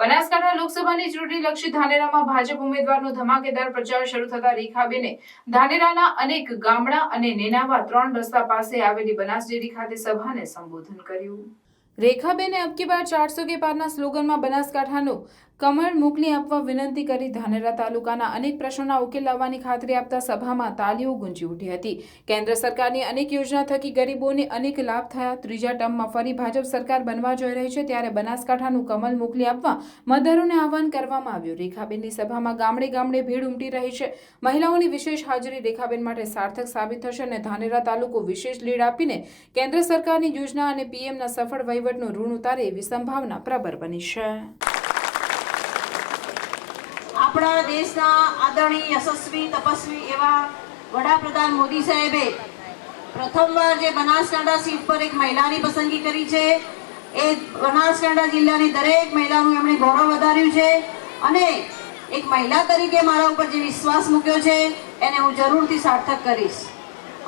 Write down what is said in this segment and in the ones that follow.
બનાસકાંઠા લોકસભાની ચૂંટણીલક્ષી ધાનેરામાં ભાજપ ઉમેદવારનો ધમાકેદાર પ્રચાર શરૂ થતા રેખાબેને ધાનેરાના અનેક ગામડા અને નેનાવા 3 રસ્તા પાસે આવેલી બનાસ ડેરી ખાતે સભાને સંબોધન કર્યું। રેખાબેને અબકી બાર 400 કે પારના સ્લોગનમાં બનાસકાંઠાનું કમળ મોકલી આપવા વિનંતી કરી ધાનેરા તાલુકાના અનેક પ્રશ્નોના ઉકેલ લાવવાની ખાતરી આપતા સભામાં તાળીઓ ગુંજી ઉઠી હતી। કેન્દ્ર સરકારની અનેક યોજના થકી ગરીબોને અનેક લાભ થયા। ત્રીજા ટર્મમાં ફરી ભાજપ સરકાર બનવા જઈ રહી છે, ત્યારે બનાસકાંઠાનું કમળ મોકલી આપવા મતદારોને આહવાન કરવામાં આવ્યું। રેખાબેનની સભામાં ગામડે ગામડે ભીડ ઉમટી રહી છે। મહિલાઓની વિશેષ હાજરી રેખાબેન માટે સાર્થક સાબિત થશે અને ધાનેરા તાલુકો વિશેષ લીડ આપીને કેન્દ્ર સરકારની યોજના અને પીએમના સફળ વહીવટનું ઋણ ઉતારે એવી સંભાવના પ્રબળ બની છે। આપણા દેશના આદરણીય યશસ્વી તપસ્વી એવા વડાપ્રધાન મોદી સાહેબે પ્રથમવાર જે બનાસકાંઠા સીટ પર એક મહિલાની પસંદગી કરી છે, એ બનાસકાંઠા જિલ્લાની દરેક મહિલાનું એમણે ગૌરવ વધાર્યું છે અને એક મહિલા તરીકે મારા ઉપર જે વિશ્વાસ મૂક્યો છે એને હું જરૂરથી સાર્થક કરીશ।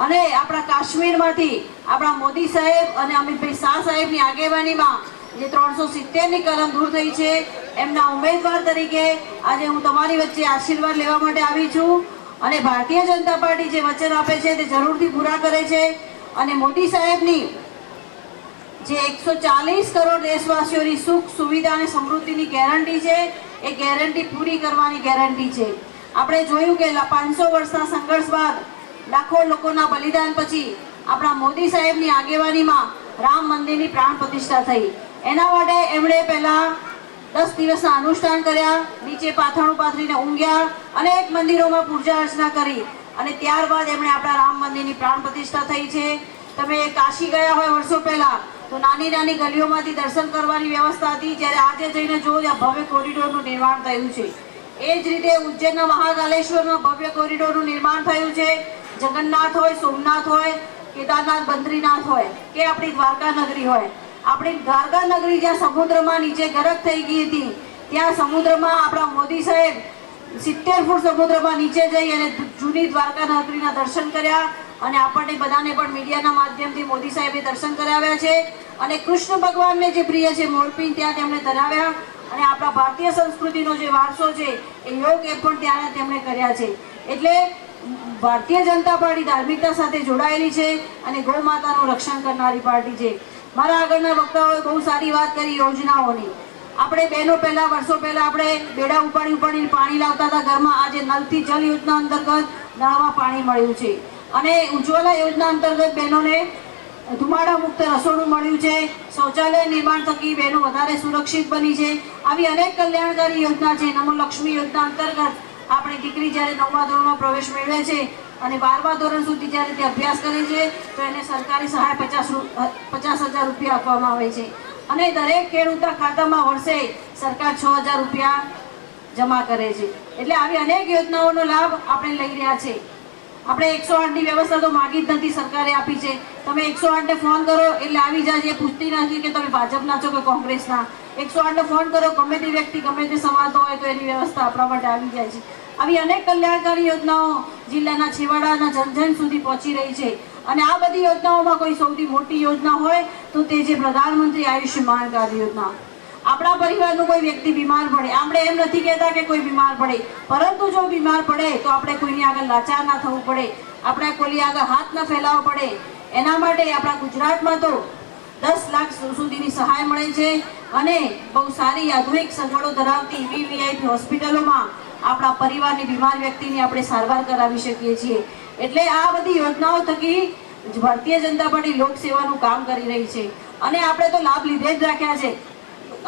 અને આપણા કાશ્મીરમાંથી આપણા મોદી સાહેબ અને અમિતભાઈ શાહ સાહેબની આગેવાનીમાં જે 370ની કલમ દૂર થઈ છે, એમના ઉમેદવાર તરીકે આજે હું તમારી વચ્ચે આશીર્વાદ લેવા માટે આવી છું। અને ભારતીય જનતા પાર્ટી જે વચન આપે છે તે જરૂરથી પૂરા કરે છે અને મોદી સાહેબની જે 140 કરોડ દેશવાસીઓની સુખ સુવિધા અને સમૃદ્ધિની ગેરંટી છે, એ ગેરંટી પૂરી કરવાની ગેરંટી છે। આપણે જોયું કે 500 વર્ષના સંઘર્ષ બાદ લાખો લોકોના બલિદાન પછી આપણા મોદી સાહેબની આગેવાનીમાં રામ મંદિરની પ્રાણ પ્રતિષ્ઠા થઈ। એના માટે એમણે પહેલા 10 દિવસના અનુષ્ઠાન કર્યા, નીચે પાથરણું પાથરીને ઊંઘ્યા, અનેક મંદિરોમાં પૂજા અર્ચના કરી અને ત્યારબાદ એમણે આપણા રામ મંદિરની પ્રાણ પ્રતિષ્ઠા થઈ છે। તમે કાશી ગયા હોય વર્ષો પહેલા તો નાની નાની ગલીઓમાંથી દર્શન કરવાની વ્યવસ્થા હતી, જ્યારે આજે જઈને જો ભવ્ય કોરિડોરનું નિર્માણ થયું છે। એ જ રીતે ઉજ્જૈનના મહાકાલેશ્વરમાં ભવ્ય કોરિડોરનું નિર્માણ થયું છે। જગન્નાથ હોય, સોમનાથ હોય, કેદારનાથ, બદ્રીનાથ હોય કે આપણી દ્વારકા નગરી હોય, આપણી દ્વારકા નગરી જ્યાં સમુદ્રમાં નીચે ગરક થઈ ગઈ હતી, ત્યાં સમુદ્રમાં આપણા મોદી સાહેબ 70 ફૂટ સમુદ્રમાં નીચે જઈ અને જૂની દ્વારકા નગરીના દર્શન કર્યા અને આપણને બધાને પણ મીડિયાના માધ્યમથી મોદી સાહેબે દર્શન કરાવ્યા છે। અને કૃષ્ણ ભગવાનને જે પ્રિય છે મોરપીંછ, ત્યાં તેમણે ધરાવ્યા અને આપણા ભારતીય સંસ્કૃતિનો જે વારસો છે એ યોગ એ પણ ત્યાં તેમણે કર્યા છે। એટલે ભારતીય જનતા પાર્ટી ધાર્મિકતા સાથે જોડાયેલી છે અને ગૌ માતાનું રક્ષણ કરનારી પાર્ટી છે। મારા આગળના વક્તાઓએ બહુ સારી વાત કરી યોજનાઓની। આપણે બહેનો પહેલા વર્ષો પહેલા આપણે બેડા ઉપાડી પાણી લાવતા હતા ઘરમાં, આજે નલથી જલ યોજના અંતર્ગત નળમાં પાણી મળ્યું છે અને ઉજ્જવલા યોજના અંતર્ગત બહેનોને ધુમાડા મુક્ત રસોડું મળ્યું છે। શૌચાલય નિર્માણ થકી બહેનો વધારે સુરક્ષિત બની છે। આવી અનેક કલ્યાણકારી યોજના છે। નમો લક્ષ્મી યોજના અંતર્ગત આપણી દીકરી જ્યારે 9મા ધોરણમાં પ્રવેશ મેળવે છે અને 12મા ધોરણ સુધી જ્યારે તે અભ્યાસ કરે છે તો એને સરકારી સહાય 50,000 રૂપિયા આપવામાં આવે છે અને દરેક ખેડૂતના ખાતામાં વર્ષે સરકાર 6,000 રૂપિયા જમા કરે છે। એટલે આવી અનેક યોજનાઓનો લાભ આપણે લઈ રહ્યા છે। આપણે 108ની વ્યવસ્થા તો માગી જ નથી, સરકારે આપી છે। તમે 108ને ફોન કરો એટલે આવી જાય, એ પૂછતી નથી કે તમે ભાજપના છો કે કોંગ્રેસના। 108ને ફોન કરો, ગમે તે વ્યક્તિ ગમે તે સમાજનો હોય તો એની વ્યવસ્થા આપણા માટે આવી જાય છે। આવી અનેક કલ્યાણકારી યોજનાઓ જિલ્લાના છેવાડાના જન સુધી પહોંચી રહી છે અને આ બધી યોજનાઓમાં કોઈ સૌથી મોટી યોજના હોય તો તે છે પ્રધાનમંત્રી આયુષ્યમાન કાર્ડ યોજના। આપણા પરિવારનો કોઈ વ્યક્તિ બીમાર પડે, આપણે એમ નથી કહેતા કે કોઈ બીમાર પડે, પરંતુ જો બીમાર પડે તો આપણે કોઈની આગળ લાચાર ના થવું પડે, આપણે કોઈની આગળ હાથ ન ફેલાવવો પડે। એના માટે આપણા ગુજરાતમાં તો 10 લાખ સુધીની સહાય મળે છે અને બહુ સારી આધુનિક સગવડો ધરાવતી વીવીઆઈપી હોસ્પિટલોમાં આપણા પરિવારની બીમાર વ્યક્તિની આપણે સારવાર કરાવી શકીએ છીએ। એટલે આ બધી યોજનાઓ થકી ભારતીય જનતા પાર્ટી લોકસેવાનું કામ કરી રહી છે અને આપણે તો લાભ લીધે જ રાખ્યા છે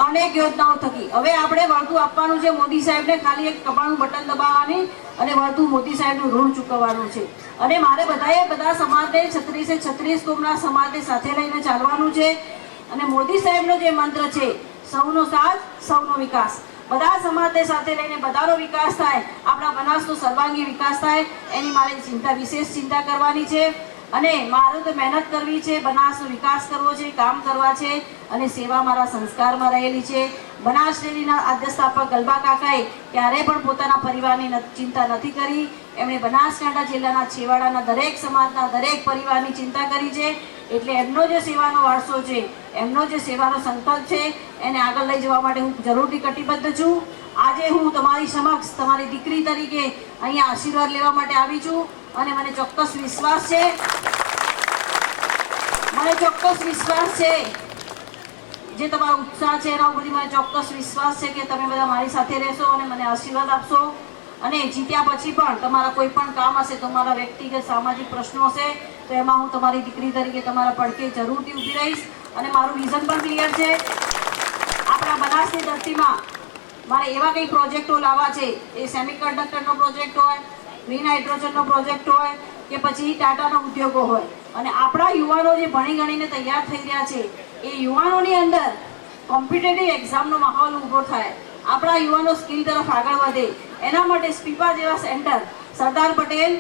અનેક યોજનાઓ થકી। હવે આપણે વળતું આપવાનું છે મોદી સાહેબને, ખાલી એક કપાળનું બટન દબાવવાની અને વળતું મોદી સાહેબનું ઋણ ચૂકવવાનું છે। અને મારે બધા સમાજને 36 કોમના સમાજને સાથે લઈને ચાલવાનું છે અને મોદી સાહેબનો જે મંત્ર છે સૌનો સાથ સૌનો વિકાસ, બધા સમાજને સાથે લઈને બધાનો વિકાસ થાય, આપણા બનાસનો સર્વાંગી વિકાસ થાય, એની મારે વિશેષ ચિંતા કરવાની છે અને મારે તો મહેનત કરવી છે, બનાસનો વિકાસ કરવો છે, કામ કરવા છે અને સેવા મારા સંસ્કારમાં રહેલી છે। બનાસ ડેરીના આદ્ય સ્થાપક ગલબા કાકાએ ક્યારેય પણ પોતાના પરિવારની ચિંતા નથી કરી, એમણે બનાસકાંઠા જિલ્લાના છેવાડાના દરેક સમાજના દરેક પરિવારની ચિંતા કરી છે એટલે એમનો જે સેવાનો વારસો છે, એમનો જે સેવાનો સંકલ્પ છે, એને આગળ લઈ જવા માટે હું જરૂરથી કટિબદ્ધ છું. આજે હું તમારી સમક્ષ તમારી દીકરી તરીકે અહીંયા આશીર્વાદ લેવા માટે આવી છું અને મને ચોક્કસ વિશ્વાસ છે જે તમારો ઉત્સાહ છે એના ઉપરથી મને ચોક્કસ વિશ્વાસ છે કે તમે બધા મારી સાથે રહેશો અને મને આશીર્વાદ આપશો. અને જીત્યા પછી પણ તમારા કોઈ પણ કામ હશે, તમારા વ્યક્તિગત સામાજિક પ્રશ્નો હશે, તો એમાં હું તમારી દીકરી તરીકે તમારા પડખે જરૂરથી ઊભી રહીશ. અને મારું વિઝન પણ ક્લિયર છે. આપણા બનાસની ધરતીમાં મારે એવા કંઈ પ્રોજેક્ટો લાવવા છે, એ સેમિકન્ડક્ટરનો પ્રોજેક્ટ હોય, ગ્રીન હાઇડ્રોજનનો પ્રોજેક્ટ હોય કે પછી ટાટાનો ઉદ્યોગો હોય. અને આપણા યુવાનો જે ભણી ગણીને તૈયાર થઈ રહ્યા છે, એ યુવાનોની અંદર કોમ્પિટેટિવ એક્ઝામનો માહોલ ઊભો થાય, આપણા યુવાનો સ્કિલ તરફ આગળ વધે, એના માટે સ્પીપા જેવા centre, Sardar Patel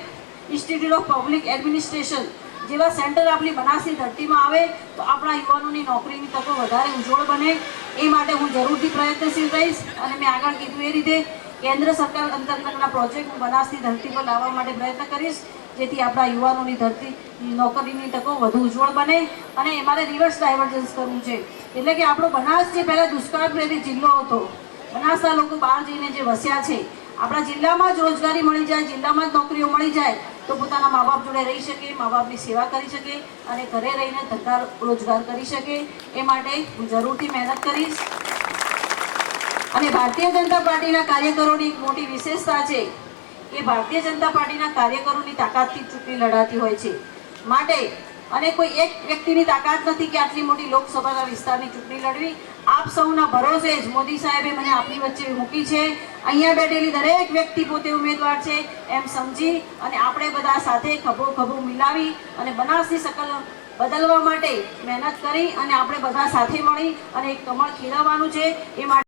institute of public administration જેવા સેન્ટર આપણી બનાસની ધરતીમાં આવે તો આપણા યુવાનોની નોકરીની તકો વધારે ઉજ્જવળ બને. એ માટે હું જરૂરથી પ્રયત્નશીલ રહીશ. અને મેં આગળ કીધું એ રીતે કેન્દ્ર સરકાર અંતર્ગતના પ્રોજેક્ટ હું બનાસની ધરતી પર લાવવા માટે પ્રયત્ન કરીશ, જેથી આપણા યુવાનોની ધરતી નોકરીની તકો વધુ ઉજ્જવળ બને. અને મારે રિવર્સ ડાયવર્જન્સ કરવું છે, એટલે કે આપણો બનાસ જે પહેલાં દુષ્કાળ પ્રેરિત જિલ્લો હતો, બનાસના લોકો બહાર જઈને જે વસ્યા છે, આપણા જિલ્લામાં જ રોજગારી મળી જાય, જિલ્લામાં જ નોકરીઓ મળી જાય તો પોતાના મા બાપ જોડે રહી શકે, મા બાપની સેવા કરી શકે અને ઘરે રહીને ધંધા રોજગાર કરી શકે. એ માટે હું જરૂરથી મહેનત કરીશ. અને ભારતીય જનતા પાર્ટીના કાર્યકરોની એક મોટી વિશેષતા છે કે ભારતીય જનતા પાર્ટીના કાર્યકરોની તાકાતથી ચૂંટણી લડાતી હોય છે. માટે અને કોઈ એક વ્યક્તિની તાકાત નથી કે આટલી મોટી લોકસભાના વિસ્તારની ચૂંટણી લડવી. આપ સૌના ભરોસે જ મોદી સાહેબે મને આપની વચ્ચે મૂકી છે. અહીંયા બેઠેલી દરેક વ્યક્તિ પોતે ઉમેદવાર છે એમ સમજી અને આપણે બધા સાથે ખભો મિલાવી અને બનાસની શકલ બદલવા માટે મહેનત કરી અને આપણે બધા સાથે મળી અને એક કમળ ખીલવવાનું છે. એ માટે